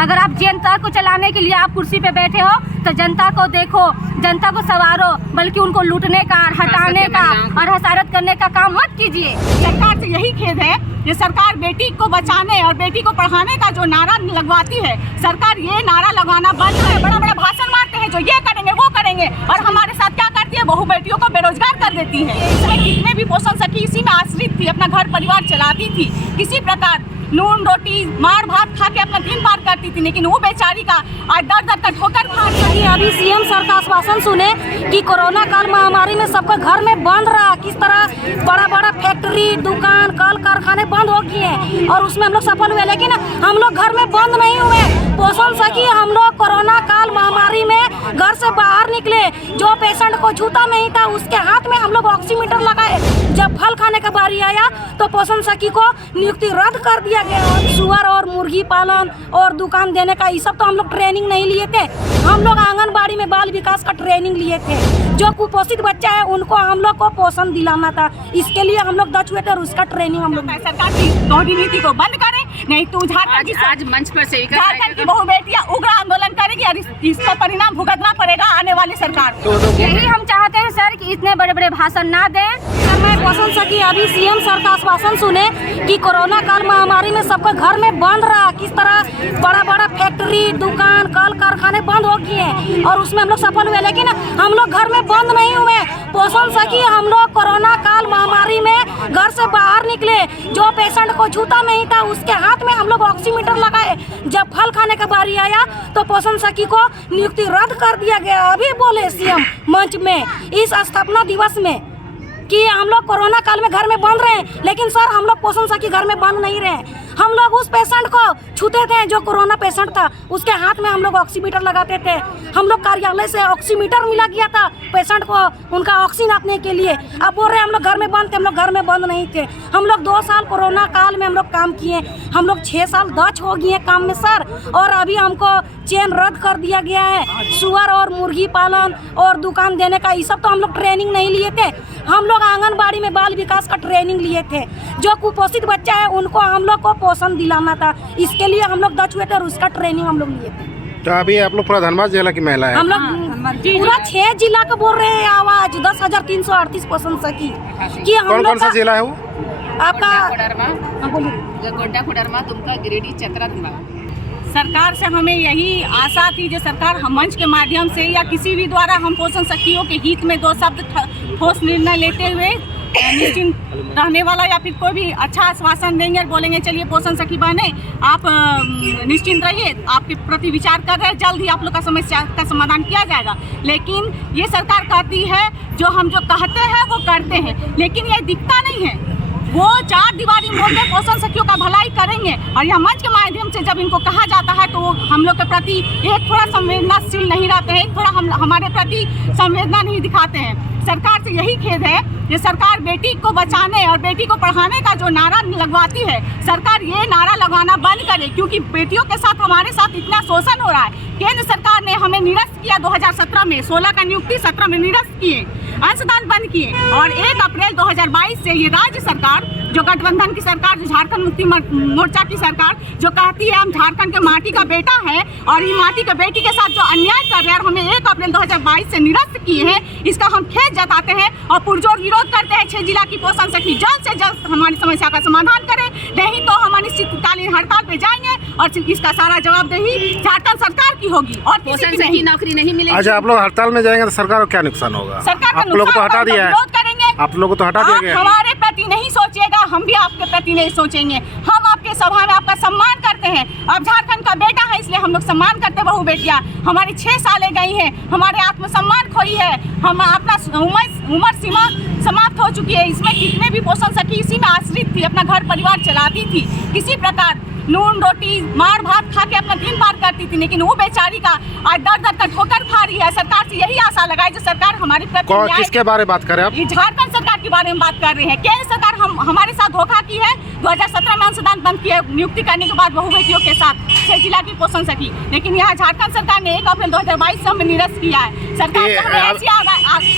अगर आप जनता को चलाने के लिए आप कुर्सी पे बैठे हो तो जनता को देखो, जनता को संवारो, बल्कि उनको लूटने का, हटाने का और हसारत करने का काम मत कीजिए। सरकार से यही खेद है, ये सरकार बेटी को बचाने और बेटी को पढ़ाने का जो नारा लगवाती है, सरकार ये नारा लगवाना बंद करे। बड़ा बड़ा भाषण मारते हैं जो ये करेंगे वो करेंगे, और हमारे साथ क्या करती है, बहु बेटियों को बेरोजगार कर देती है। इसमें कितने भी पोषण सखी इसी में आश्रित थी, अपना घर परिवार चलाती थी, किसी प्रकार नून रोटी मार भात खा के अपना दिन पार करती थी, लेकिन वो बेचारी का आज दर दर का ठोकर खा रही है। अभी सीएम सर का आश्वासन सुने कि कोरोना काल महामारी में सबका घर में बंद रहा, किस तरह बड़ा बड़ा फैक्ट्री, दुकान, कल कारखाने बंद हो गए हैं और उसमें हम लोग सफल हुए, लेकिन हम लोग घर में बंद नहीं हुए। पोषण सखी हम लोग कोरोना काल महामारी में घर से बाहर निकले, जो पेशेंट को छूता नहीं था उसके हाथ में हम लोग ऑक्सीमीटर लगाए। जब फल खाने का बारी आया तो पोषण सखी को नियुक्ति रद्द कर दिया गया। सुअर और मुर्गी पालन और दुकान देने का ये सब तो हम लोग ट्रेनिंग नहीं लिए थे, हम लोग आंगनबाड़ी में बाल विकास का ट्रेनिंग लिए थे। जो कुपोषित बच्चा है उनको हम लोग को पोषण दिलाना था, इसके लिए हम लोग दक्ष हुए थे और उसका ट्रेनिंग हम लोग। सरकार की दोहरी नीति को बंद करें, नहीं तो आज मंच पर से झारखंड की बहु बेटियां उग्र आंदोलन करेगी और इसका परिणाम भुगतना पड़ेगा आने वाली सरकार को। यही हम चाहते हैं सर कि इतने बड़े बड़े भाषण ना दें। मैं पोषण सखी अभी सीएम सर का आश्वासन सुने कि कोरोना काल महामारी में सबका घर में बंद रहा, किस तरह बड़ा बड़ा फैक्ट्री, दुकान, कल कारखाने बंद हो गए हैं और उसमें हम लोग सफल हुए, लेकिन हम लोग घर में बंद नहीं हुए। पोषण सखी हम लोग कोरोना काल महामारी में घर से बाहर निकले, जो पेशेंट को छूता नहीं था उसके हाथ में हम लोग ऑक्सीमीटर लगाए। जब फल खाने का बारी आया तो पोषण सखी को नियुक्ति रद्द कर दिया गया। अभी बोले सीएम मंच में इस स्थापना दिवस में कि हम लोग कोरोना काल में घर में बंद रहे, लेकिन सर हम लोग पोषण सखी घर में बंद नहीं रहे। हम लोग उस पेशेंट को छूते थे जो कोरोना पेशेंट था, उसके हाथ में हम लोग ऑक्सीमीटर लगाते थे। हम लोग कार्यालय से ऑक्सीमीटर मिला गया था पेशेंट को उनका ऑक्सीजन नापने के लिए। अब बोल रहे हम लोग घर में बंद थे, हम लोग घर में बंद नहीं थे। हम लोग 2 साल कोरोना काल में हम लोग काम किए, हम लोग 6 साल दक्ष हो गए काम में सर, और अभी हमको चेन रद्द कर दिया गया है। सुअर और मुर्गी पालन और दुकान देने का ये सब तो हम लोग ट्रेनिंग नहीं लिए थे, हम लोग आंगनबाड़ी में बाल विकास का ट्रेनिंग लिए थे। जो कुपोषित बच्चा है उनको हम लोग को पोषण दिलाना था, इसके लिए हम लोग दक्ष हुए थे और उसका ट्रेनिंग हम लोग लिए थे। तो अभी आप लोग पूरा धनबाद जिला की महिला है? हम लोग पूरा 6 जिला का बोल रहे हैं आवाज 10,338 पोषण सखी कि हम कौन कौन सा जिला है वो? आपका गोड्डा, खुडरमा, तुमका, गिरिडीह, चतरा, धनबाद। सरकार से हमें यही आशा थी जो सरकार हम मंच के माध्यम से या किसी भी द्वारा हम पोषण सखियों के हित में 2 शब्द ठोस निर्णय लेते हुए निश्चिंत रहने वाला या फिर कोई भी अच्छा आश्वासन देंगे और बोलेंगे चलिए पोषण सखी बहने आप निश्चिंत रहिए, आपके प्रति विचार कर रहे हैं, जल्द ही आप लोग का समस्या का समाधान किया जाएगा। लेकिन ये सरकार कहती है जो हम जो कहते हैं वो करते हैं, लेकिन ये दिखता नहीं है। वो 4 दीवारी मोड़ के पोषण सखियों का भलाई करेंगे और यह मंच के माध्यम से जब इनको कहा जाता है तो हम लोग के प्रति एक थोड़ा संवेदनशील नहीं रहते हैं, थोड़ा हमारे प्रति संवेदना नहीं दिखाते हैं। सरकार से यही खेद है, ये सरकार बेटी को बचाने और बेटी को पढ़ाने का जो नारा लगवाती है, सरकार ये नारा लगवाना बंद करे, क्योंकि बेटियों के साथ हमारे साथ इतना शोषण हो रहा है। केंद्र सरकार ने हमें निरस्त किया 2017 में, 16 का नियुक्ति 17 में निरस्त किए, अंशदान बंद किए, और 1 अप्रैल 2022 से ये राज्य सरकार जो गठबंधन की सरकार, जो झारखंड मुक्ति मोर्चा की सरकार जो कहती है हम झारखंड के माटी का बेटा है और ये माटी के बेटी के साथ जो अन्याय कर रहे हैं और हमें 1 अप्रैल 2022 से निरस्त किए हैं, इसका हम खेद जताते हैं और पुरजोर विरोध करते हैं। 6 जिला की पोषण सखी जल्द से जल्द हमारी समस्या का समाधान करें, नहीं तो हम अनिश्चितकालीन हड़ताल पे जाएंगे और इसका सारा जवाबदेही झारखंड सरकार की होगी और पोषण सखी नौकरी नहीं मिलेगी। अच्छा, आप लोग हड़ताल में जाएंगे तो सरकार को क्या नुकसान होगा? सरकार का आप लोग को हटा दिया है, आप लोगों को तो हटा दिया गया। हमारे प्रति नहीं सोचिएगा, हम भी आपके प्रति नहीं सोचेंगे। हम आपके सभा में आपका सम्मान करते हैं, आप झारखंड का बेटा है इसलिए हम लोग सम्मान करते। बहु बेटियां हमारी 6 सालें गई हैं, हमारे आत्मसम्मान खोई है, हम अपना उम्र सीमा समाप्त हो चुकी है। इसमें कितने भी पोषण सखी इसी में आश्रित थी, अपना घर परिवार चलाती थी, किसी प्रकार नून रोटी मार भात खा के अपना दिन पार करती थी, लेकिन वो बेचारी का आज दर दर का ठोकर खा रही है। सरकार से यही आशा लगाई जो सरकार हमारी प्रति किसके बारे में बात कर रहे हैं आप? झारखंड सरकार के बारे में बात कर रहे हैं। केंद्र सरकार हमारे साथ धोखा की है, 2017 में अंशदान बंद किया नियुक्ति करने के बाद बहु बेटियों के साथ 6 जिला की पोषण सखी, लेकिन यहाँ झारखंड सरकार ने 1 अप्रैल 2022 से हमें निरस्त किया है। सरकार को ऐसी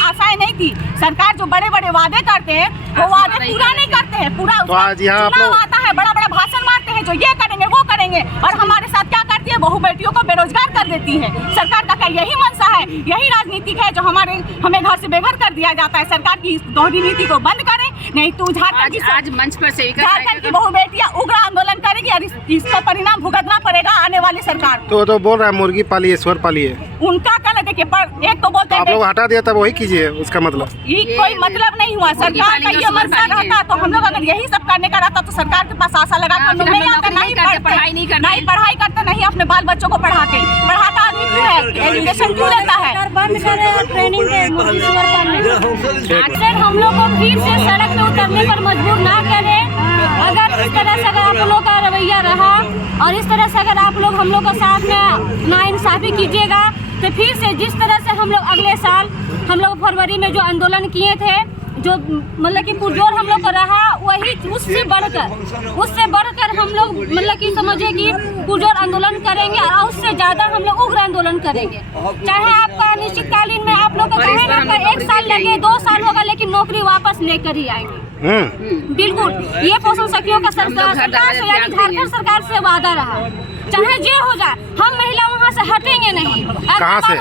आशाएं नहीं थी, सरकार जो बड़े बड़े वादे करते हैं वो वादे पूरा नहीं करते हैं। पूरा तो आज यहाँ चुनाव आता है, बड़ा बड़ा भाषण मारते हैं जो ये करेंगे वो करेंगे, और हमारे साथ क्या करती है के बहू बेटियों को बेरोजगार कर देती है। सरकार का क्या यही मंशा है, यही राजनीतिक है जो हमें घर से बेघर कर दिया जाता है। सरकार की इस दोहरी नीति को बंद करे, नहीं तो आज मंच पर से झारखंड की बहू बेटियां उग्र आंदोलन करेगी और इसका परिणाम भुगतना पड़ेगा आने वाली सरकार को। तो बोल रहा है मुर्गी पालिए, स्वर पालिए, उनका कहना देखिए, पर एक तो बोलते आप लोग हटा दिया तब वही कीजिए, उसका मतलब ये कोई मतलब नहीं हुआ। सरकार का ये मंशा रहता तो हम लोग अगर यही सब करने का रहता तो सरकार के पास आशा लगा कर नहीं पढ़ाई करते, नहीं अपने बाल बच्चों को पढ़ाते। पढ़ाता आदमी क्यों है, एजुकेशन क्यों लेता है? बंद करें ट्रेनिंग के सर हम लोग को फिर से सड़क पे उतरने पर मजबूर ना करें। अगर इस तरह से अगर आप लोग का रवैया रहा और इस तरह से अगर आप लोग हम लोग के साथ में नाइंसाफी कीजिएगा तो फिर से जिस तरह से हम लोग अगले साल हम लोग फरवरी में जो आंदोलन किए थे, जो मतलब कि पुरजोर हम लोग का रहा, वही उससे बढ़कर हम लोग मतलब कि समझिए कि पुरजोर आंदोलन करेंगे और उससे ज़्यादा हम लोग उग्र आंदोलन करेंगे। चाहे आपका निश्चितकालीन में आप लोग को चाहे ना आपका 1 साल लगे 2 साल होगा, लेकिन नौकरी वापस लेकर ही आएंगे। बिल्कुल, ये पोषण सखियों का सरकार से यानी झारखंड सरकार से वादा रहा, चाहे जे हो जाए हम महिला वहाँ से हटेंगे नहीं। कहाँ से?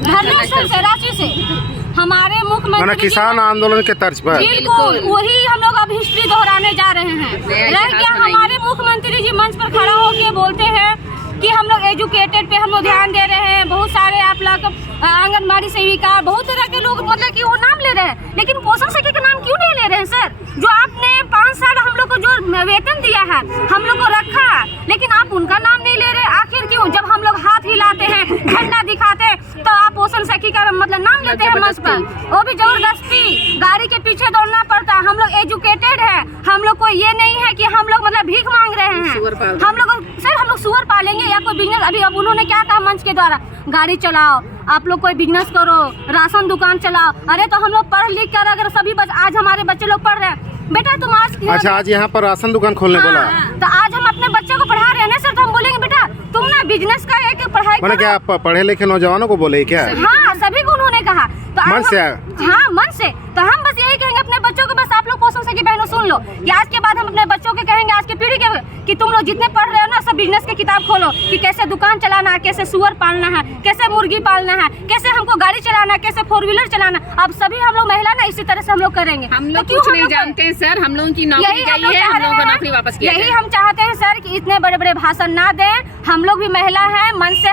धरना स्थल से, रांची से। हमारे मुख्यमंत्री किसान आंदोलन के तर्ज पर बिल्कुल वही हम लोग अब हिस्ट्री दोहराने जा रहे हैं। रह गया हमारे मुख्यमंत्री जी मंच पर खड़ा होकर बोलते हैं कि हम लोग एजुकेटेड पे हम लोग ध्यान दे रहे हैं, बहुत सारे आप लोग आंगनबाड़ी सेविका, बहुत तरह के लोग मतलब कि वो नाम ले रहे हैं, लेकिन पोषण सखी का नाम क्यों नहीं ले रहे हैं सर? जो आपने 5 साल हम लोग को जो वेतन दिया है, हम लोग को रखा है, लेकिन आप उनका नाम नहीं ले रहे। आखिर क्यों? जब हम लोग हाथ हिलाते हैं, झंडा दिखाते हैं, तो आप पोषण सखी का मतलब नाम लेते हैं मंच पर, वो भी जबरदस्ती। गाड़ी के पीछे दौड़ना पड़ता है। हम लोग एजुकेटेड है, हम लोग को ये नहीं है कि हम लोग मतलब भीख मांग रहे हैं। हम लोग सर हम लोग सुअर पालेंगे या कोई बिजनेस? अभी अब उन्होंने क्या कहा मंच के द्वारा, गाड़ी चलाओ, आप लोग कोई बिजनेस करो, राशन दुकान चलाओ। अरे तो हम लोग पढ़ लिख कर अगर सभी आज हमारे बच्चे लोग पढ़ रहे हैं, बेटा तुम आज अच्छा आज यहाँ पर राशन दुकान खोलने बोला, तो आज हम अपने बच्चे को पढ़ा रहे हैं ना सर, तो हम बोलेंगे बेटा तुम ना बिजनेस का एक पढ़ाई मैंने क्या आप पढ़े लिखे नौजवानों को बोले क्या? हाँ सभी को उन्होंने कहा, तो मन से हाँ मन से। तो हम बस यही कहेंगे अपने बच्चों को, बस आप लोग पोषण सखी बहनों सुन लो कि आज के बाद हम अपने बच्चों के कहेंगे, आज की पीढ़ी के, कि तुम लोग जितने पढ़ रहे हो ना सब बिजनेस की किताब खोलो, कि कैसे दुकान चलाना है, कैसे सुअर पालना है, कैसे मुर्गी पालना है, कैसे हमको गाड़ी चलाना है, कैसे 4 व्हीलर चलाना। अब सभी हम लोग महिला ना इसी तरह से हम लोग करेंगे। हम लोग कुछ नहीं जानते हैं सर, हम लोगों की नौकरी गई है, हम लोगों को नौकरी वापस किया। यही हम चाहते हैं सर कि इतने बड़े बड़े भाषण ना दें, हम लोग भी महिला हैं, मन से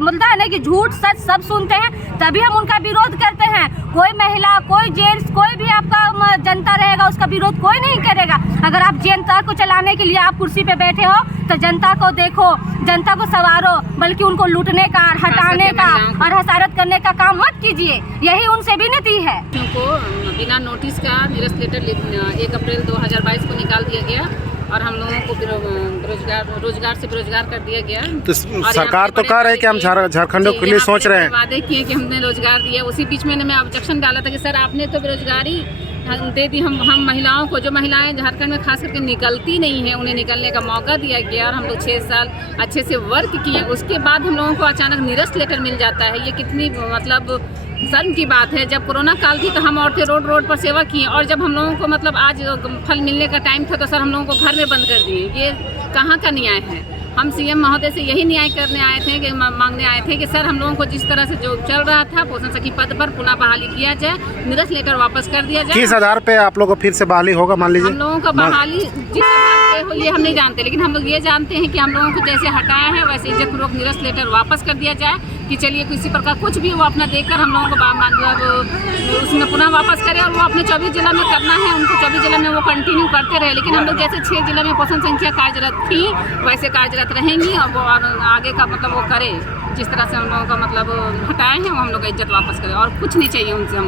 मिलता है ना कि झूठ सच सब सुनते हैं, तभी हम उनका विरोध करते हैं। कोई महिला, कोई जेंट्स, कोई भी आपका जनता रहेगा उसका विरोध कोई नहीं करेगा। अगर आप जनता को चलाने के लिए आप कुर्सी पे बैठे हो तो जनता को देखो, जनता को संवारो, बल्कि उनको लूटने का, हटाने का और हसारत करने का काम मत कीजिए। यही उनसे विनती है। को बिना नोटिस का निरस्त लेटर 1 अप्रैल 2022 को निकाल दिया गया और हम लोगों को रोजगार से बेरोजगार कर दिया गया। तो सरकार तो कह रही है कि हम झारखंड के लिए सोच रहे हैं, वादे किए कि हमने रोजगार दिया। उसी बीच में मैं ऑब्जेक्शन डाला था कि सर आपने तो बेरोजगारी दे दी हम महिलाओं को, जो महिलाएं झारखंड में खास करके निकलती नहीं है, उन्हें निकलने का मौका दिया गया और हम लोग 6 साल अच्छे से वर्क किए। उसके बाद हम लोगों को अचानक निरस्त लेटर मिल जाता है, ये कितनी मतलब शर्म की बात है। जब कोरोना काल थी तो हम औरतें रोड पर सेवा किए, और जब हम लोगों को मतलब आज फल मिलने का टाइम था तो सर हम लोगों को घर में बंद कर दिए। ये कहाँ का न्याय है? हम सीएम महोदय से यही न्याय करने आए थे कि मांगने आए थे कि सर हम लोगों को जिस तरह से जो चल रहा था पोषण सखी पद पर पुनः बहाली किया जाए, निरस्त लेटर वापस कर दिया जाए। किस आधार पे आप लोग को फिर से बहाली होगा? मान लीजिए हम लोगों का बहाली जिस आधार पे हो ये हम नहीं जानते, लेकिन हम लोग ये जानते हैं कि हम लोगों को जैसे हटाया है वैसे इज्जतपूर्वक निरस्त लेटर वापस कर दिया जाए, कि चलिए किसी प्रकार कुछ भी वो अपना देकर हम लोगों को मतलब उसमें पुनः वापस करें, और वो अपने 24 जिला में करना है उनको 24 जिला में वो कंटिन्यू करते रहे। लेकिन हम लोग जैसे 6 जिला में पोषण संख्या कार्यरत थी वैसे कार्यरत रहेंगी, और वो आगे का मतलब वो करे जिस तरह से हम लोगों का मतलब हटाए हैं वो हम लोग का इज्जत वापस करें, और कुछ नहीं चाहिए उनसे हम